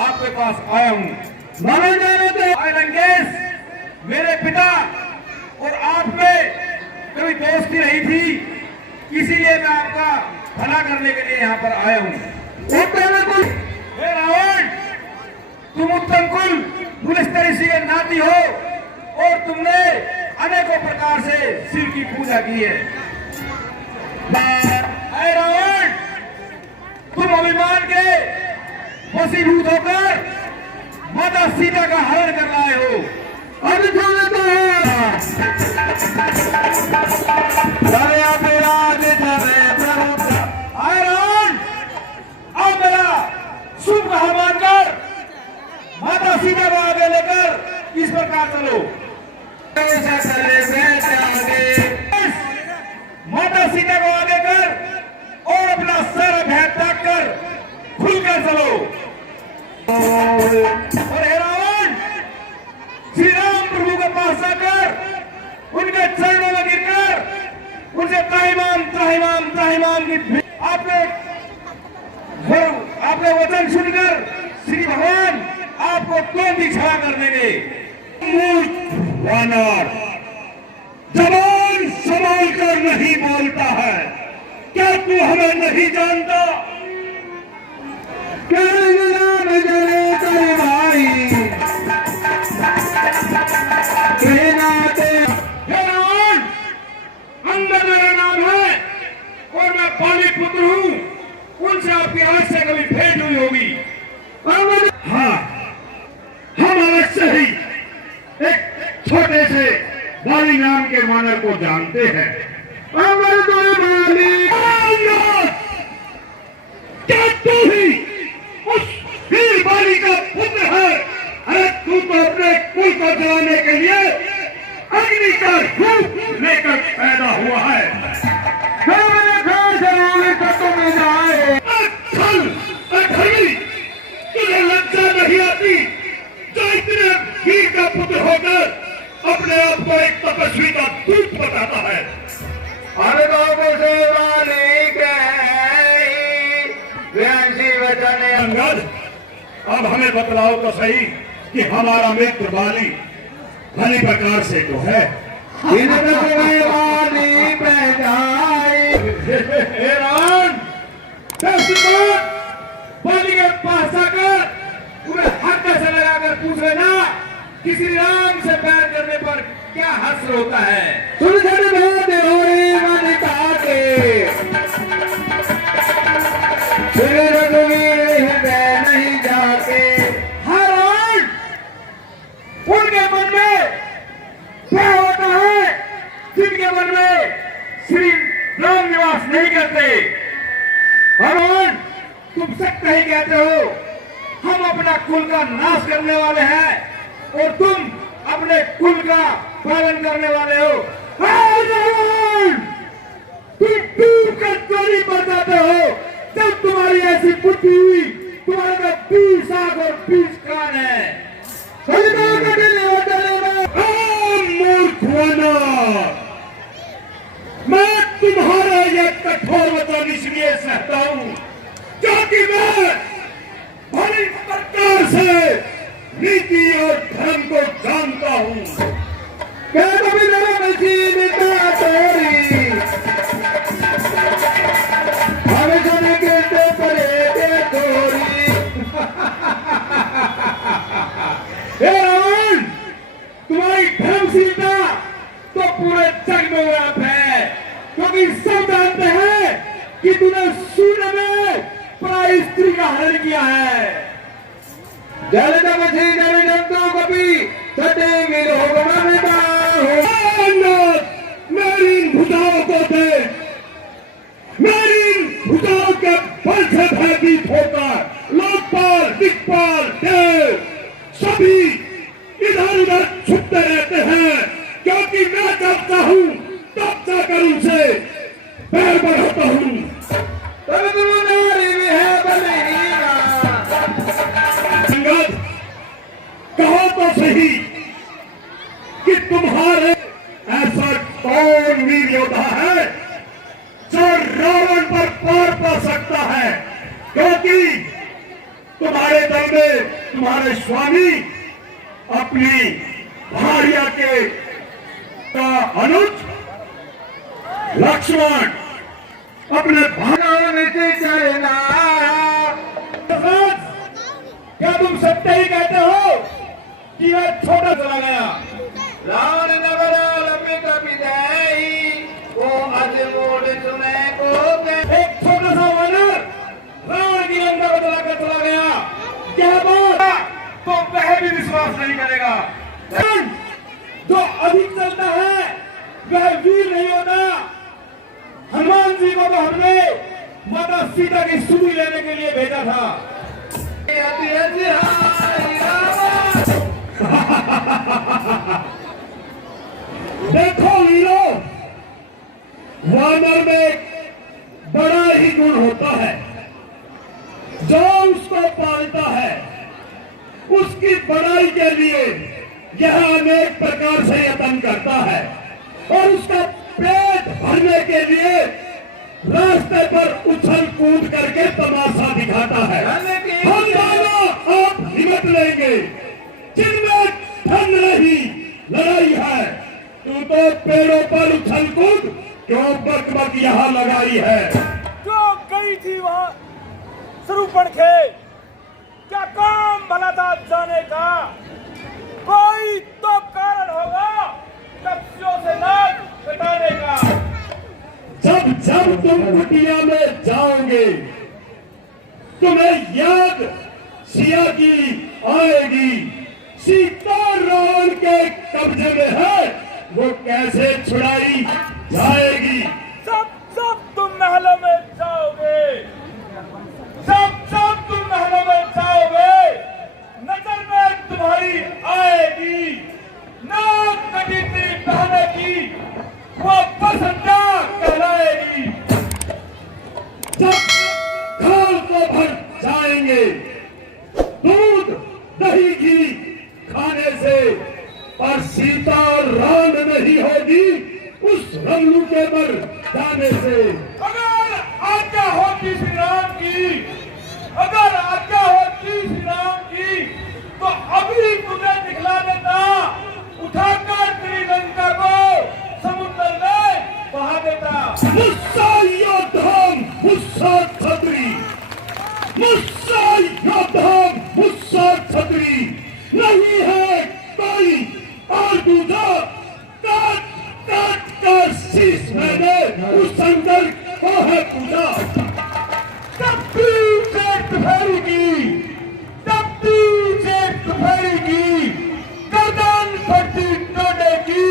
आपके पास आया हूँ। माना जाने तो लंकेश मेरे पिता और आप में कभी दोस्ती नहीं थी, इसीलिए मैं आपका भला करने के लिए यहाँ पर आया हूँ। रावण, तुम उत्तम कुल पुलिस ऋषि के नाती हो और तुमने अनेकों प्रकार से शिव की पूजा की है। रावण, तुम अभिमान के वशीभूत होकर माता सीता का हरण कर लाए हो। अब तो रावण, अब मेरा शुभ कहा मानकर माता सीता को आगे लेकर इस प्रकार चलो। माता सीता को आगे कर और अपना सारा भेद त्याग कर खुलकर चलो। और हे रावण, श्री राम प्रभु के पास जाकर उनके चरणों में गिरकर उनसे त्राहिमाम त्राहिमाम त्राहिमाम की आपने वचन सुनकर श्री भगवान आपको तुरंत ही क्षमा कर देंगे। वानर जबान संभाल कर नहीं बोलता है, क्या तू हमें नहीं जानता? भाई अंदर मेरा नाम है और मैं पाली पुत्र हूँ, उनसे आपकी आज से कभी भेंट हुई होगी। हाँ, हम अवश्य ही एक छोटे से बाली नाम के वानर को जानते हैं। क्या तू ही उस वीर बाली का पुत्र है? अरे तू तो अपने कुल को जलाने के लिए अग्नि का रूप लेकर पैदा हुआ है। तुझे लज्जा नहीं आती जो इतने वीर का पुत्र होकर अपने आप को एक तपस्वी का दूत बताता है? अरे अंगद, अब हमें बतलाओ तो सही कि हमारा मित्र बाली भली प्रकार से तो है। बाली के पास आकर तुम्हें हाथ से लगाकर पूछ लेना कि श्री राम से प्यार करने पर क्या हर्ष होता है। नहीं जाते हरण उनके मन में क्या होता है जिनके मन में श्री राम निवास नहीं करते। हरण, तुम सत्य ही कहते हो, हम अपना कुल का नाश करने वाले हैं और तुम अपने कुल का पालन करने वाले हो। तुम डूब कर चोरी पर जाते हो जब तुम्हारी ऐसी बुद्धि हुई, तुम्हारे में 20 आंख और 20 कान है। मैं तुम्हारा यह कठोर वचन इसलिए सहता हूं क्योंकि मैं भली प्रकार से नीति और धर्म को जानता हूं। क्या कभी मेरा नसीब इतना चोरी हमें जाने के तो परे चोरी। रावण, तुम्हारी धर्मशीलता तो पूरे जग में व्याप है, क्योंकि सब जानते हैं कि तूने शून्य में पराई स्त्री का हरण किया है। जलता मछली जल जंतु कभी सटे मिलो मेरी इन भुजाओं को दे, मेरी इन भुजाओं के बल से भयभीत होकर लोकपाल, दिक्पाल, देव सभी इधर उधर छुपते रहते हैं, क्योंकि मैं जब चाहूं तब जाकर उनसे पैर बढ़ाता हूं। अंगद, कहो तो सही कि तुम्हारे ऐसा कौन वीर योद्धा है जो रावण पर पार पा सकता है? क्योंकि तुम्हारे दल में तुम्हारे स्वामी अपनी भार्या के का अनुज लक्ष्मण अपने भगवान के चरना। क्या तुम सत्य ही कहते हो कि वह छोटा चला गया? रावण नगर लंबी कविताई वो अजमोड़ सुने को एक छोटा सा वानर रावण की लंका को चलाकर चला गया। क्या बात? तो वह भी विश्वास नहीं करेगा। जो अधिक चलता है वह वीर नहीं होता। हनुमान जी को तो हमने माता सीता की सुधि लेने के लिए भेजा था। देखो वीरो, वानर में बड़ा ही गुण होता है। जो उसको पालता है उसकी बड़ाई के लिए यह अनेक प्रकार से यत्न करता है और उसका पेट भरने के लिए रास्ते पर उछल कूद करके तमाशा दिखाता है। हम दोनों आप निमट लेंगे, जिनमें धन रही लड़ाई है। तू तो पेड़ों पर उछल कूद क्यों बकबक यहाँ लगाई है? जो गई थी वहां सरूपण खे, क्या काम भला था जाने का? कोई तो कारण होगा तपस्वियों से नाक कटाने का। जब जब तुम कुटिया में जाओगे तुम्हें याद सिया की आएगी। सीता रावण के कब्जे में है, वो कैसे छुड़ाई जाएगी? सब सब तुम महलों में जाओगे, सब सब तुम महलों में जाओगे, नजर में तुम्हारी आएगी नाक कटी थी पहने की, वो बसंता कहलाएगी। जब खाल को भर जाएंगे दूध दही घी खाने से, पर सीता राम नहीं होगी उस रंगलू के मर जाने से। अगर आज्ञा होती श्री राम की, अगर आज्ञा होती श्री राम की, तो अभी तुम्हें दिखला देता, उठाकर तेरी लंका को समुद्र में बहा देता। मुस्सा योद्धाम मुस्सा छत्री, मुस्सा योद्धाम मुस्सा छत्री, नहीं है कोई और दूजा। काट काट कर शीश मैंने उस शंकर को है पूजा। तब पीछे फेरेगी, तब पीछे फेरेगी, गर्दन फटी टूटेगी।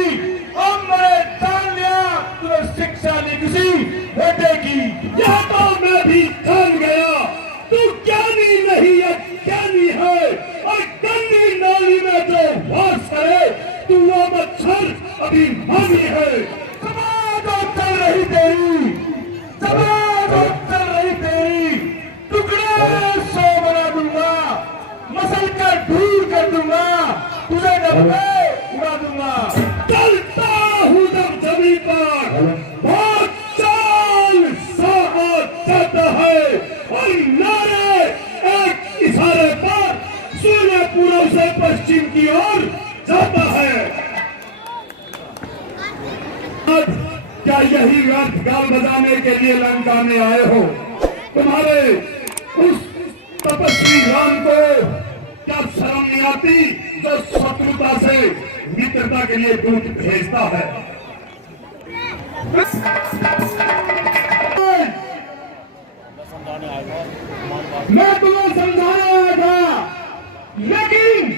अब मैंने जान लिया तुम्हें शिक्षा नहीं किसी भेटेगी। यह तो मैं भी जान गया, तू ज्ञानी नहीं अज्ञानी है, और गंदी नाली में जो वास करे तू वो मच्छर अभिमानी है। समाज चल रही तेरी, समाज चल रही तेरी, टुकड़े सौ बना दूंगा, मसल कर दूर कर दूंगा, तुझे डब्बे उड़ा दूंगा। चलता हूँ जब जमीन पर बहुत चाल साहब है, और नारे एक इशारे पर सूर्य पूर्व से पश्चिम की ओर जाता है। आज क्या यही व्यर्थ गाल बजाने के लिए लंका में आए हो? तुम्हारे उस तपस्वी राम को क्या शर्म नहीं आती जो शत्रुता से मित्रता के लिए दूत भेजता है? मैं तुम्हें समझाने आया था, लेकिन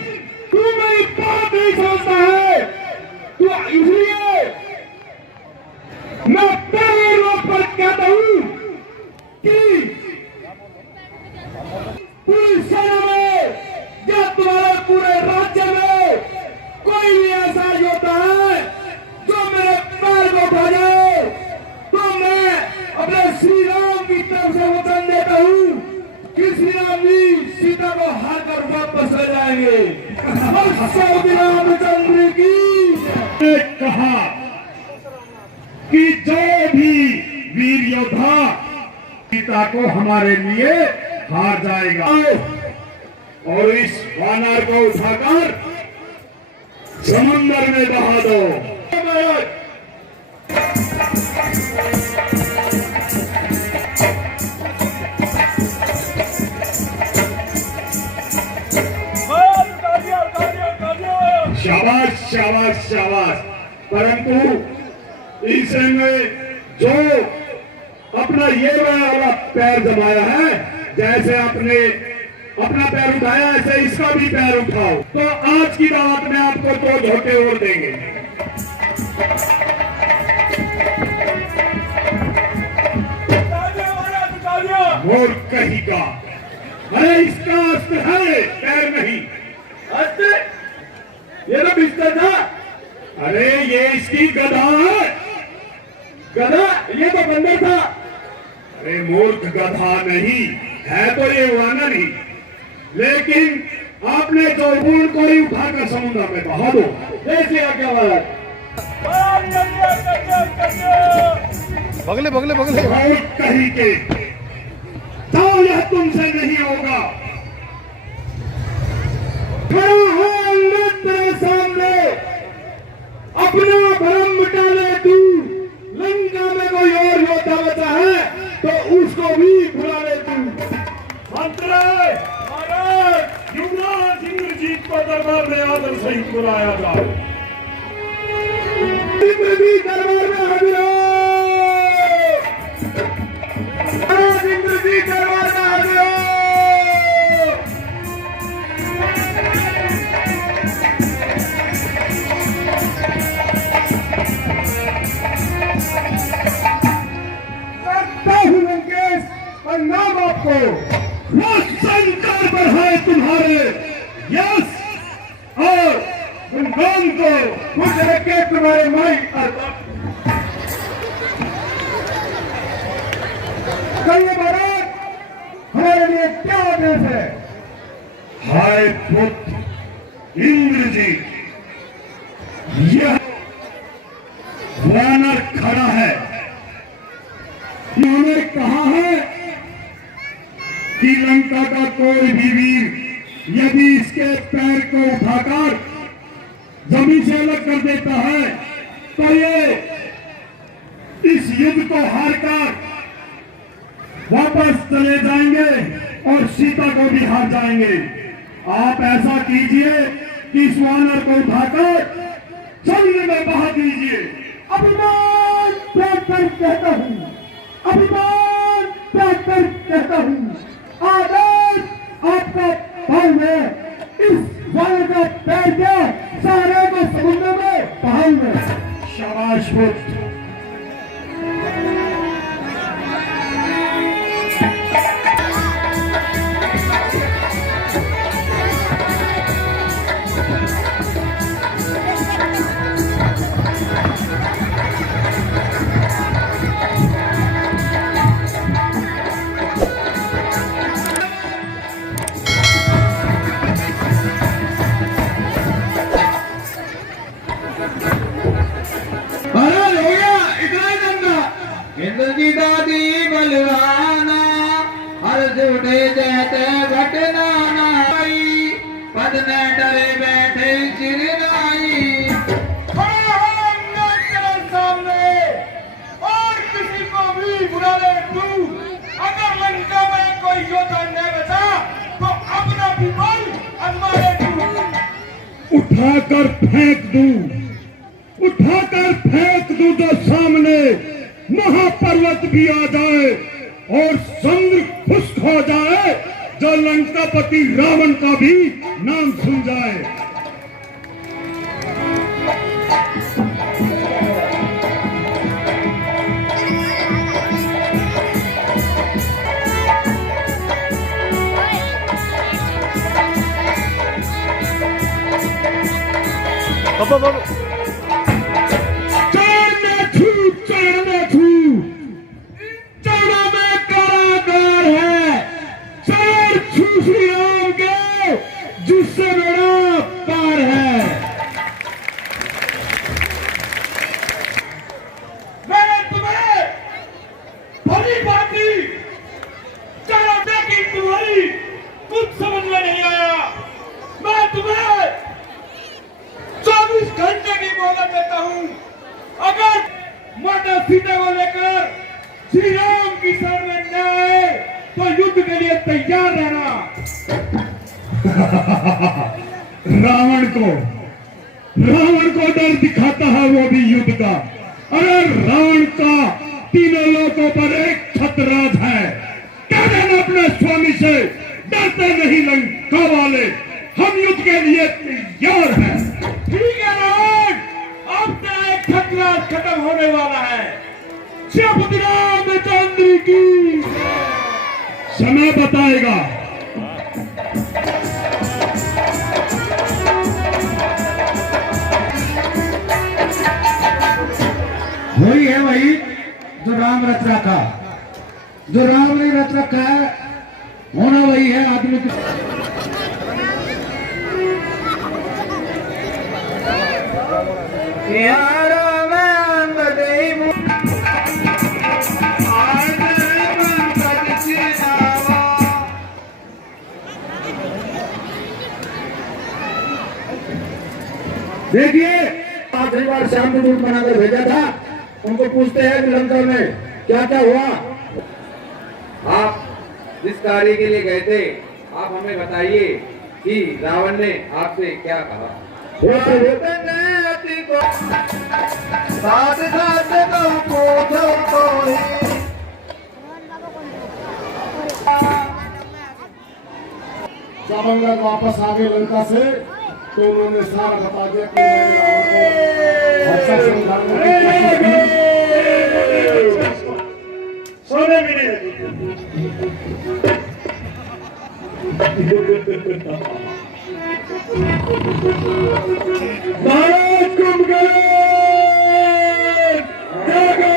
तू मेरी बात नहीं समझता है। तू इसलिए मैं पहले रोक पर कहता हूं कि पूरी सेना में या तुम्हारे पूरे राज्य में कोई भी ऐसा योद्धा है जो मेरे पैर को उठा जाए, तो मैं अपने श्री राम की तरफ से वचन देता हूं कि श्री राम जी सीता को हार कर वापस ले जाएंगे। रामचंद्र की ने कहा कि जो भी वीर योद्धा सीता को हमारे लिए हार जाएगा, और इस वानर को उठाकर समुद्र में बहा दो। शाबाश शाबाश शाबाश। परंतु इसने जो अपना ये वाला पैर दबाया है, जैसे आपने अपना पैर उठाया ऐसे इसका भी पैर उठाओ, तो आज की दावत में आपको 2 झोंके और देंगे। मोर कहीं का, अरे इसका अस्त्र है, पैर नहीं। अस्त्र? ये तो बिस्तर था। अरे ये इसकी गधा है। गधा? ये तो बंदर था। अरे मूर्ख, गधा नहीं है तो ये वानर ही, लेकिन आपने जो ऊन को ही उठाकर समुद्र में बहा दो। जैसे आज्ञावत। बगले बगले बगले और कहीं के जाओ, यह तुमसे नहीं होगा। खड़ा हो अल्लाह तेरे सामने, अपना भरम मिटा ले तू। लंका में कोई और योद्धा बचा है तो उसको भी बुला ले तू। मंत्री महाराज, युवराज इंद्रजीत को दरबार में आदर सहित बुलाया जाए। इंद्रजीत दरबार में हाजिर हो। महाराज इंद्रजीत दरबार में हाजिर हो। नाम आपको वो संकर पर है तुम्हारे यश और गुणगान को कुछ रखे तुम्हारे माई कहिए महाराज, हमारे लिए क्या आदेश है? हाय पुत्र इंद्रजीत, यह वानर खड़ा है। उन्होंने कहा है कि लंका का कोई भी वीर यदि इसके पैर को उठाकर जमीन से अलग कर देता है तो ये इस युद्ध को हारकर वापस चले जाएंगे और सीता को भी हार जाएंगे। आप ऐसा कीजिए कि इस वानर को उठाकर जंगल में बहा दीजिए। अभिमान त्याग कर कहता हूँ, अभिमान त्याग कर कहता हूँ, आदेश आपका भाव में इस वाले का पैर के सारे को समुद्र में बहाऊंगा। शाबाश पुत्र। इंद्रजी दादी बलवाना, हर झूठे जैते घटना आई, पद ने डरे बैठे चिरनाई। सामने और किसी को भी बुला ले तू। अगर लंका में कोई योद्धा न बचा तो अपना भी बल आजमाए तू। उठाकर फेंक दूं, उठाकर फेंक दूं तो सामने महापर्वत भी आ जाए और समुद्र खुश्क हो जाए, जो लंकापति रावण का भी नाम सुन जाए। जिससे बड़ा पार है। मैंने तुम्हें भली भांति चलो, लेकिन तुम्हारी कुछ समझ में नहीं आया। श्री राम की शरण में न आए तो युद्ध के लिए तैयार रहना। रावण को डर दिखाता है वो भी युद्ध का। अगर रावण का तीनों लोगों पर एक छतराज है, कहना अपने स्वामी से डरते नहीं लंका वाले, हम युद्ध के लिए तैयार हैं। ठीक है रावण, अब तेरा एक छतराज खत्म होने वाला है। श्रीपति रामचंद्र की समय बताएगा। वही है, वही जो राम रच रखा, जो राम ने रच रखा है, होना वही है आदमी की। देखिए, आखिरी बार शाम को दूध बनाकर भेजा था, उनको पूछते हैं कि लंका में क्या क्या हुआ। आप जिस कार्य के लिए गए थे, आप हमें बताइए कि रावण ने आपसे क्या कहा। जब हम लोग वापस आ गए लंका से तो उन्होंने सारा बता दिया कि मैंने अच्छा समझाने की कोशिश की। सोने भी नहीं महाराज कुंभकर्ण जागो।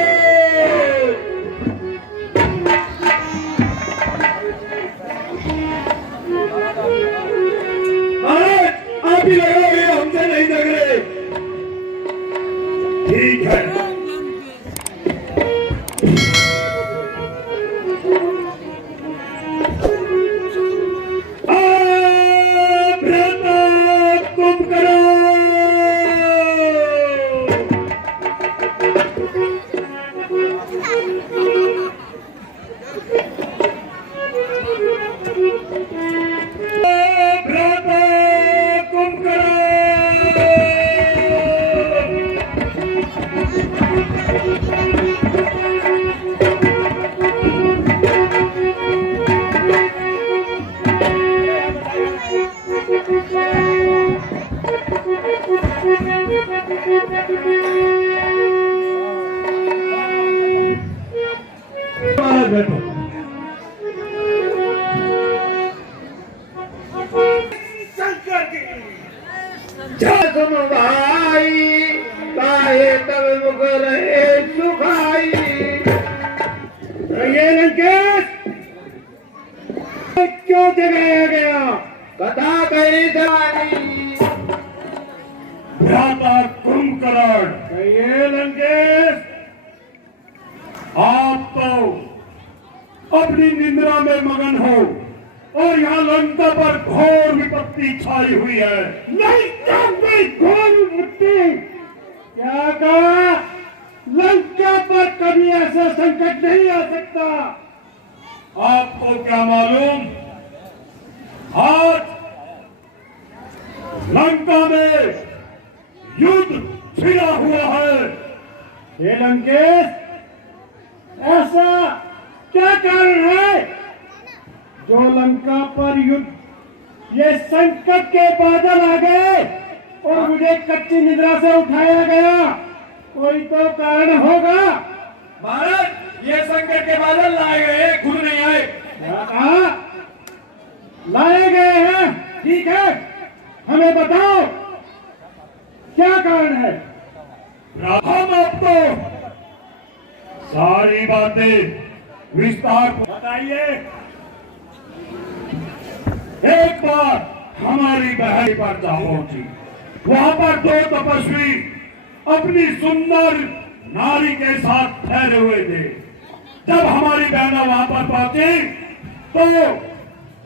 महाराज आप ही लगाओगे, हमसे नहीं लग रहे। ठीक है, बैठो। शंकर की भाई काहे तब मुख रहे सुखाई। ये लंकेश क्यों जगाया गया? कथा कही जानी भ्राता कुंभकर्ण। ये लंकेश आप तो अपनी निंद्रा में मगन हो और यहाँ लंका पर घोर विपत्ति छाई हुई है। लंका में घोर विपत्ति? क्या कहा? लंका पर कभी ऐसा संकट नहीं आ सकता। आपको क्या मालूम, आज लंका में युद्ध छिड़ा हुआ है। हे लंकेश, ऐसा क्या कारण है जो लंका पर युद्ध, ये संकट के बादल आ गए और मुझे कच्ची निद्रा से उठाया गया? कोई तो कारण होगा। महाराज, ये संकट के बादल लाए गए, खुद नहीं आए। लाए गए हैं, ठीक है, हमें बताओ क्या कारण है। हम आपको सारी बातें विस्तार बताइए। एक बार हमारी बहन पर जा पहुंची, वहां पर दो तपस्वी अपनी सुंदर नारी के साथ ठहरे हुए थे। जब हमारी बहना वहां पर पहुंची तो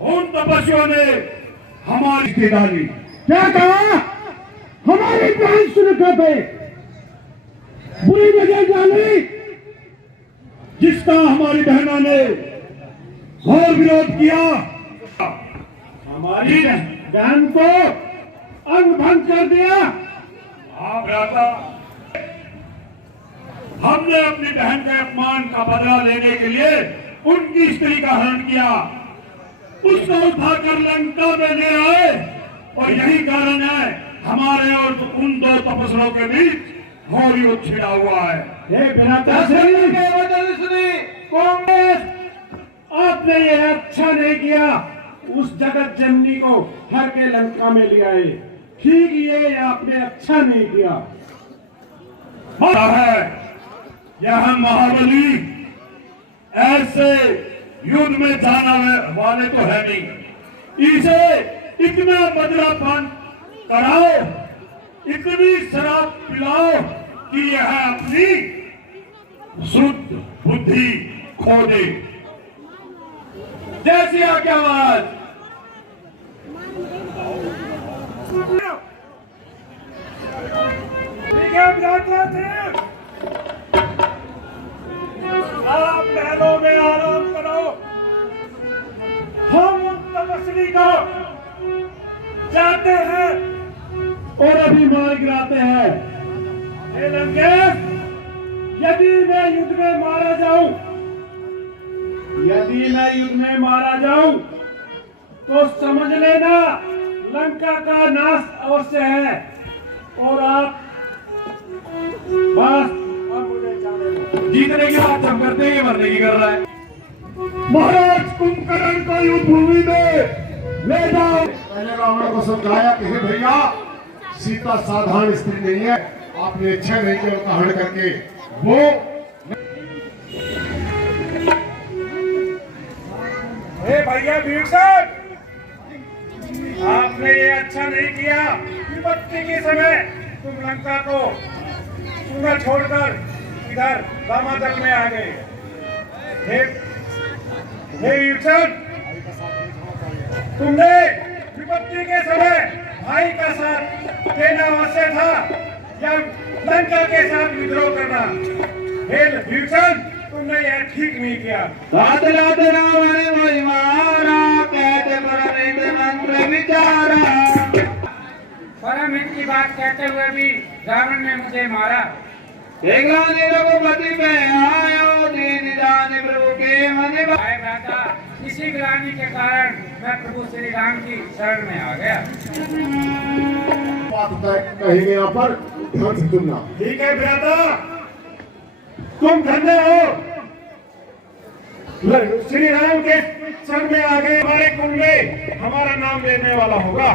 उन तपस्वियों ने हमारी रिश्तेदारी क्या कहा? हमारी बहन सुनकर पे बुरी नजर डाली। जिसका हमारी बहनों ने घोर विरोध किया, हमारी बहन को अंग भंग कर दिया। हाँ भ्राता, हमने अपनी बहन के अपमान का बदला लेने के लिए उनकी स्त्री का हरण किया, उसको उठाकर लंका में ले आए, और यही कारण है हमारे और उन दो तपस्वियों के बीच घोर युद्ध छिड़ा हुआ है। कांग्रेस, आपने ये अच्छा नहीं किया, उस जगत जननी को हर के लंका में ले आए। ठीक, ये आपने अच्छा नहीं किया। है यह महाबली ऐसे युद्ध में जाना वाले तो है नहीं, इसे इतना बदलापन कराओ, इतनी शराब पिलाओ कि यह अपनी शुद्ध बुद्धि खो दे। जैसी आज्ञावाज। ठीक है भ्राता सिंह, आप महलों में आराम करो, हम उन तपस्वी को जाते हैं और अभी मार गिराते हैं। हे लंकेश, यदि मैं युद्ध में मारा जाऊं, तो समझ लेना लंका का नाश अवश्य है। और आप बस अब मुझे जाने दो। जीतने की बात हम करते हैं, मरने की कर रहा है। महाराज कुंभकर्ण को युद्ध भूमि में ले जाओ। मैंने रावण को समझाया कि हे भैया, सीता साधारण स्त्री नहीं है, आपने इच्छा नहीं किया उसका हरण करके वो। हे भैया भीषण, आपने ये अच्छा नहीं किया। विपत्ति के समय तुम लंका को चूना छोड़कर इधर दामादल में आ गए। हे भीषण, तुमने विपत्ति के समय भाई का साथ देना अवश्य था या लंका के साथ विद्रोह करना। हे भीषण, तुमने यह ठीक नहीं किया। परम हित की बात कहते हुए भी रावण ने मुझे मारा। भाई भ्राता, इसी ग्लानि के कारण मैं प्रभु श्री राम की शरण में आ गया। बात कहेंगे यहाँ पर, ध्यान से सुनना। ठीक है भ्राता, तुम धन्य हो, श्री राम के शरण में आ गए। हमारे कुल में हमारा नाम लेने वाला होगा।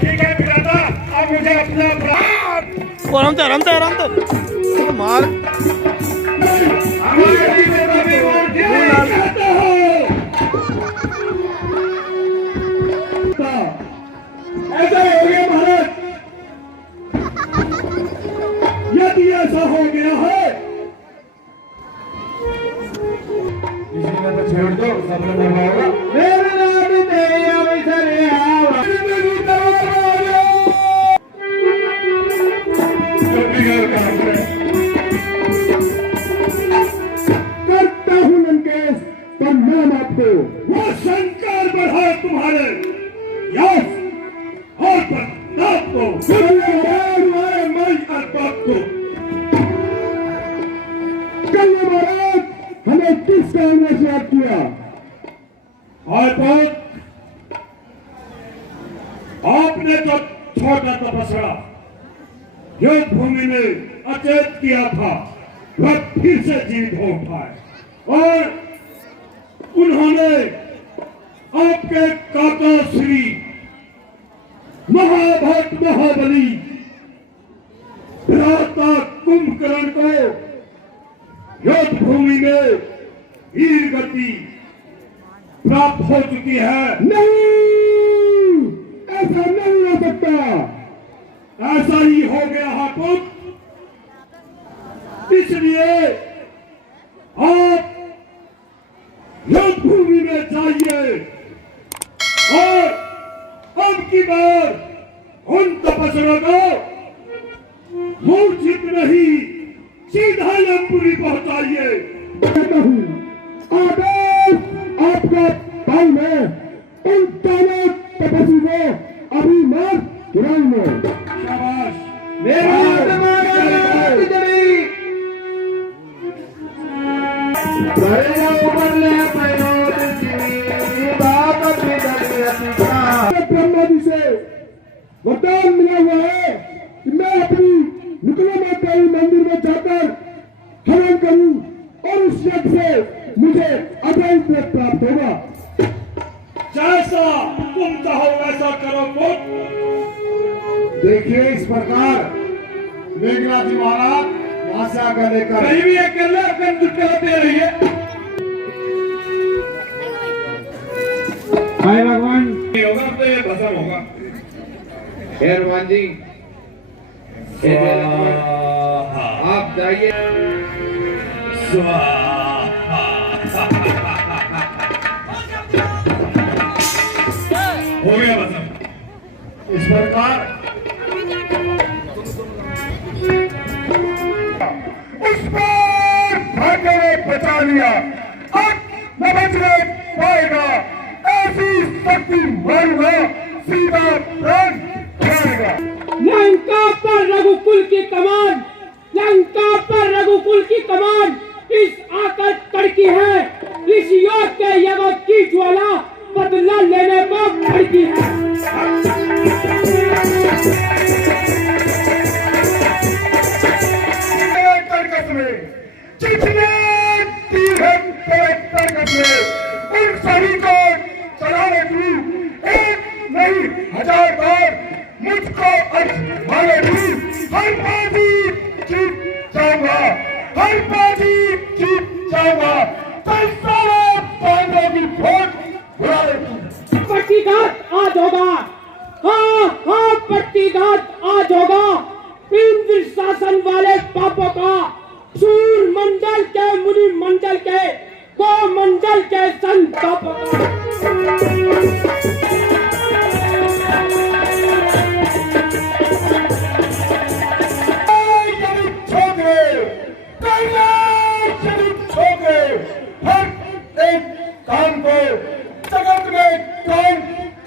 ठीक है भ्राता, अब मुझे अपना आराम से मार। ऐसा हो गया महाराज, यदि ऐसा हो गया है, किसी ने तो छेड़ दो, सब लोग होगा। मेरे नाम तेरा करता हूं लंकेश, पर नाम आपको वो शंकर बढ़ाए तुम्हारे यश और प्रताप को, तुम्हारे मई और बाप को। कल महाराज हमें किस काम में याद किया? और बहुत आपने तो छोटा तपस्या युद्ध भूमि में अचेत किया था, वह फिर से जीवित हो पाए, और उन्होंने आपके काका श्री महाभक्त महाबली भ्राता कुंभकर्ण को युद्ध भूमि में वीर गति प्राप्त हो चुकी है। नहीं, ऐसा नहीं हो सकता। ऐसा ही हो गया है पुत्र, इसलिए आप युद्ध भूमि में जाइए और अब की बार उन तपस्वियों को मूर्छित नहीं, सीधा यमपुरी पहुंचाइए। कहता हूँ आदेश आपका बल में उन दोनों तपस्वी को अभी मार गिराऊंगा। शाबाश ब्रह्मा जी से वरदान मिला हुआ है कि मैं अपनी निकलना देवी मंदिर में जाकर हवन करूं और उस यज्ञ से मुझे अभय प्राप्त होगा। जैसा तुम चाहो वैसा करो पुत्र। देखिए इस प्रकार मेघनाथ जी महाराज वहां से आगे लेकर कहीं भी अकेले दे रही है। हाय भगवान नहीं होगा तो ये भस्म होगा। हे हनुमान जी, हे आप जाइए। हो गया भस्म। इस प्रकार उस पर भाग्य ने बचा लिया, अब न बचने पाएगा। ऐसी शक्ति मारूंगा सीधा प्राण जाएगा। लंका पर रघुकुल की कमान, लंका पर रघुकुल की कमान इस आकर कड़की है। इस योग के यवक की ज्वाला बदला लेने को खड़की है। तर्कस में जितने तीर हैं तेरे तर्कस में, उन सभी को चलाने तू एक नहीं 1000 बार मुझको मारे तू। हर बाजी जीत जाऊंगा, हर बाजी जीत जाऊंगा। तो सारे पांडवों की भोट बुला ले तू। पट्टीघाट आज होगा, हाँ हाँ पट्टीघाट आज होगा। इंद्र शासन वाले पापों का, सूर मंडल के, मुनि मंडल के, गो मंडल के संतापों का। हर एक काम को जगत में कौन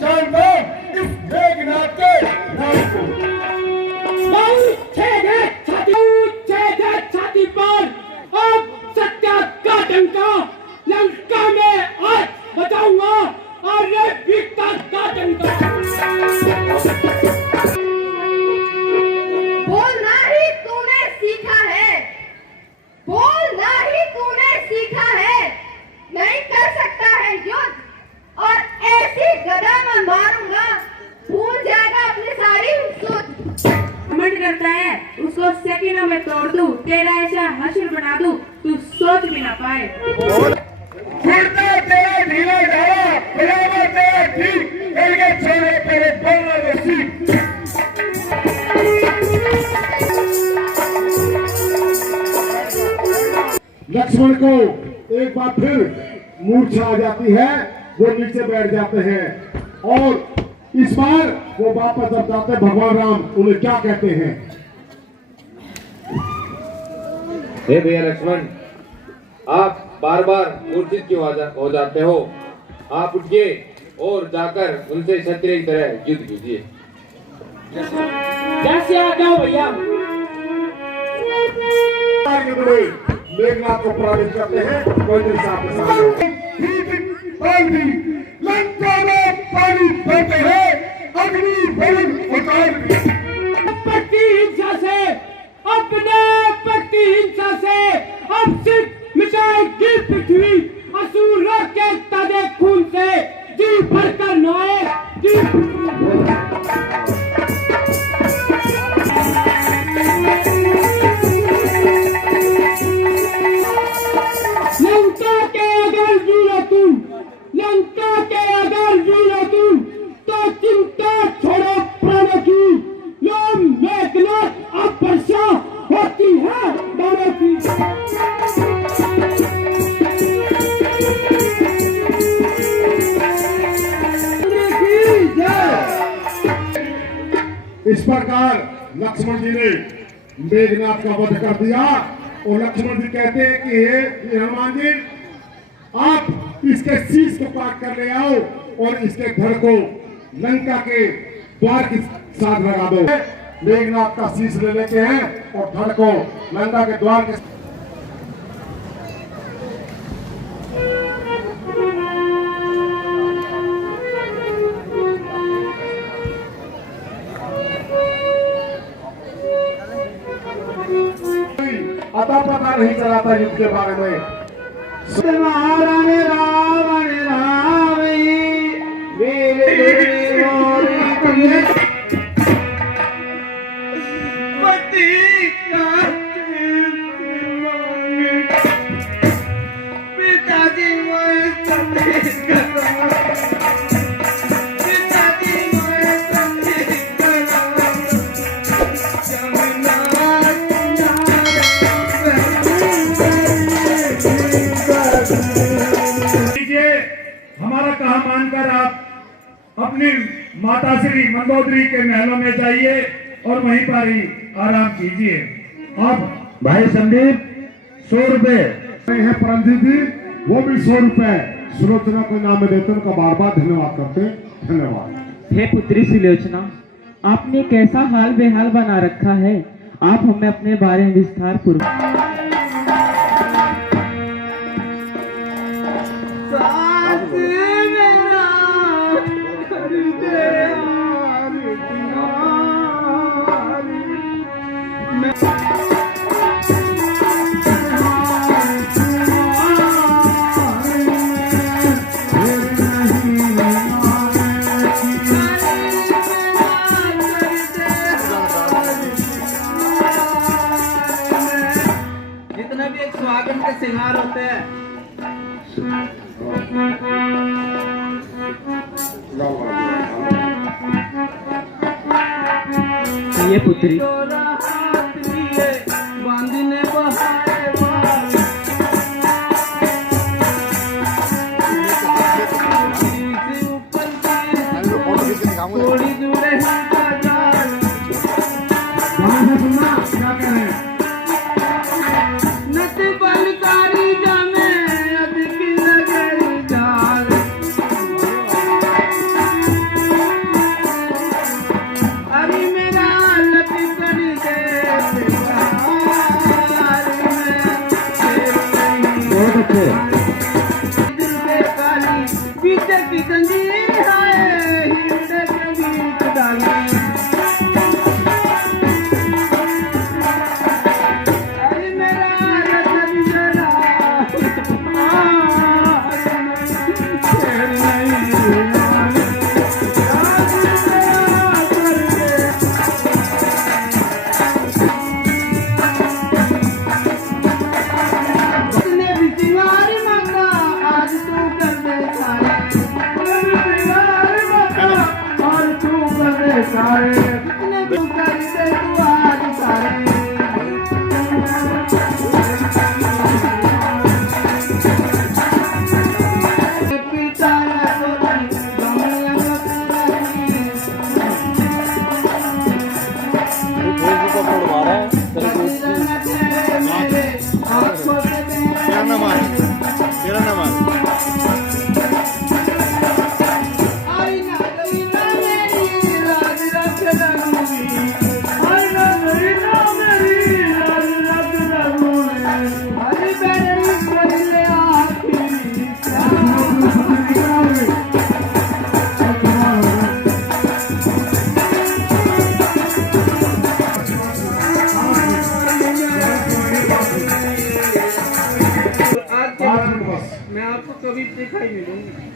जानता इस मेघनाथ के नाम को। छाती पर अब सत्या का डंका, लंका में आज बजाऊंगा और ये वीरता का डंका। बोलना ही तूने सीखा है, बोलना ही तूने सीखा है। नहीं कर सकता है युद्ध और ऐसी गदा में मारूंगा भूल जाएगा अपनी सारी सुध। कमेंट करता है उसको सेकंडों में तोड़ दूं, तेरा ऐसा हश्र बना दूं तू सोच भी ना पाए। फिरता तेरा ढीला ढाला, बराबर तेरा ठीक, करके छोड़े तेरे बोलने में सीख। लक्ष्मण को एक बार फिर मूर्छा आ जाती है, वो नीचे बैठ जाते हैं और इस बार वो वापस जब जाते भगवान राम उन्हें क्या कहते हैं। हे भैया लक्ष्मण, आप बार बार मूर्छित क्यों हो जाते हो? आप उठिए और जाकर उनसे क्षत्रिय की तरह युद्ध कीजिए। जैसे आ जाओ भैया। मेघनाथ को पराजित करते हैं, कोई दिन साथ पानी लंका में पानी भरते हैं, अग्नि वरुण उतार पट्टी हिंसा से, अपने पट्टी हिंसा से अब सिर्फ मिटाएगी पृथ्वी। असुरों के ताजे खून से जी भरकर नहाए, जी लंका के अगर वीर तुम, लंका के अगर वीर तुम, तो चिंता छोड़ो प्राणों की। लो मेघनाथ अब वर्षा होती है बाणों की। इस प्रकार लक्ष्मण जी ने मेघनाथ का वध कर दिया और लक्ष्मण जी कहते हैं कि हे हनुमान जी, आप इसके शीश को काट कर ले आओ और इसके धड़ को लंका के द्वार के साथ लगा दो। मेघनाथ का शीश ले लेते हैं और धड़ को लंका के द्वार के अता पता नहीं चलाता युद्ध के बारे में। महाराणे रावण रावई वीर मोरी पति का पिताजी मोए सती करा, पिताजी मोए सती करा, जमुना हमारा कहा मानकर आप अपनी माता श्री मंदोदरी के महलों में जाइए और वहीं पर ही आराम कीजिए। आप भाई संदीप 100 रुपए है परमजीत जी, वो भी 100 रुपए सुलोचना को नाम देते उनका बार बार धन्यवाद करते हैं। धन्यवाद। हे पुत्री सुलोचना, आपने कैसा हाल बेहाल बना रखा है। आप हमें अपने बारे में विस्तार पूर्वक जितना भी एक सुहागन के श्रृंगार होते हैं। ये पुत्री बांधने थोड़ी दूर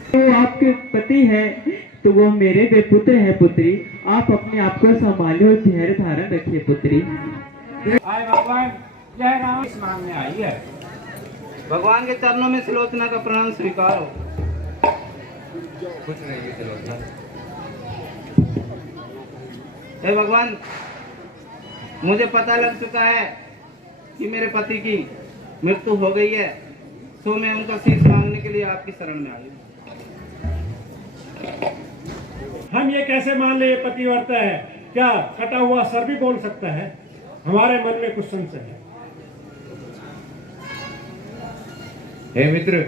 तो आपके पति है तो वो मेरे बेपुत्र है पुत्री। आप अपने आप को संभालिए और धैर्य धारण रखिए पुत्री। आए भगवान, जय राम इस मांगने आई है। भगवान के चरणों में सुलोचना का प्रणाम स्वीकार हो। कुछ नहीं सुलोचना। हे भगवान, मुझे पता लग चुका है कि मेरे पति की मृत्यु हो गई है, तो मैं उनका शीश मांगने के लिए आपकी शरण में आई हूँ। हम ये कैसे मान ले ये पतिव्रता है? क्या कटा हुआ सर भी बोल सकता है? हमारे मन में कुछ संशय है। हे मित्र,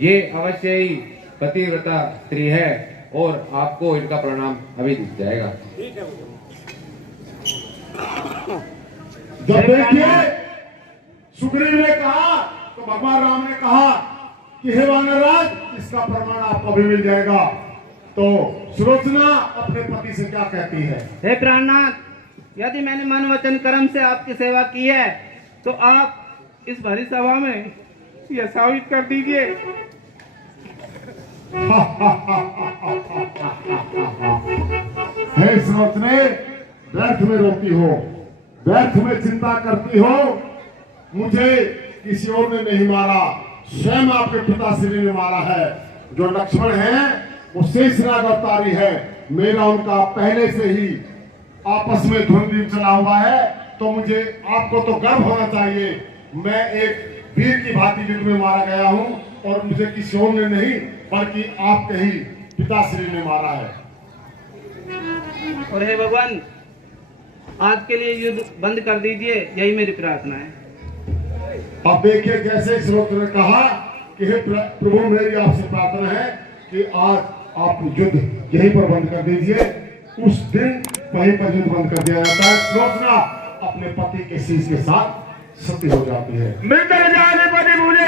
ये अवश्य ही पतिव्रता स्त्री है और आपको इनका प्रणाम अभी दिख जाएगा। जब देखिए सुग्रीव ने कहा तो भगवान राम ने कहा कि हे वानरराज, इसका प्रमाण आपको भी मिल जाएगा। तो सुलोचना अपने पति से क्या कहती है? हे प्राणनाथ, यदि मैंने मन वचन कर्म से आपकी सेवा की है तो आप इस भरी सभा में यह साबित कर दीजिए। हे सुलोचने, व्यर्थ में रोती हो, व्यर्थ में चिंता करती हो। मुझे किसी और ने नहीं मारा, स्वयं आपके पिताश्री ने मारा है। जो लक्ष्मण है वो शेषनाग अवतारी है। मेरा उनका पहले से ही आपस में धुंधलीन चला हुआ है। तो मुझे, आपको तो गर्व होना चाहिए, मैं एक वीर की भांति युद्ध में मारा गया हूँ और मुझे किसी और ने नहीं बल्कि आपके ही पिताश्री ने मारा है। और हे भगवान, आज के लिए युद्ध बंद कर दीजिए, यही मेरी प्रार्थना है। अब देखिए, जैसे श्लोक ने कहा कि हे प्रभु, मेरी आपसे प्रार्थना है कि आज आप युद्ध यहीं पर बंद कर दीजिए। उस दिन वहीं पर युद्ध बंद कर दिया जाता है। सुलोचना अपने पति के शीश के साथ सती हो जाती है। मित्र जाने पर मुझे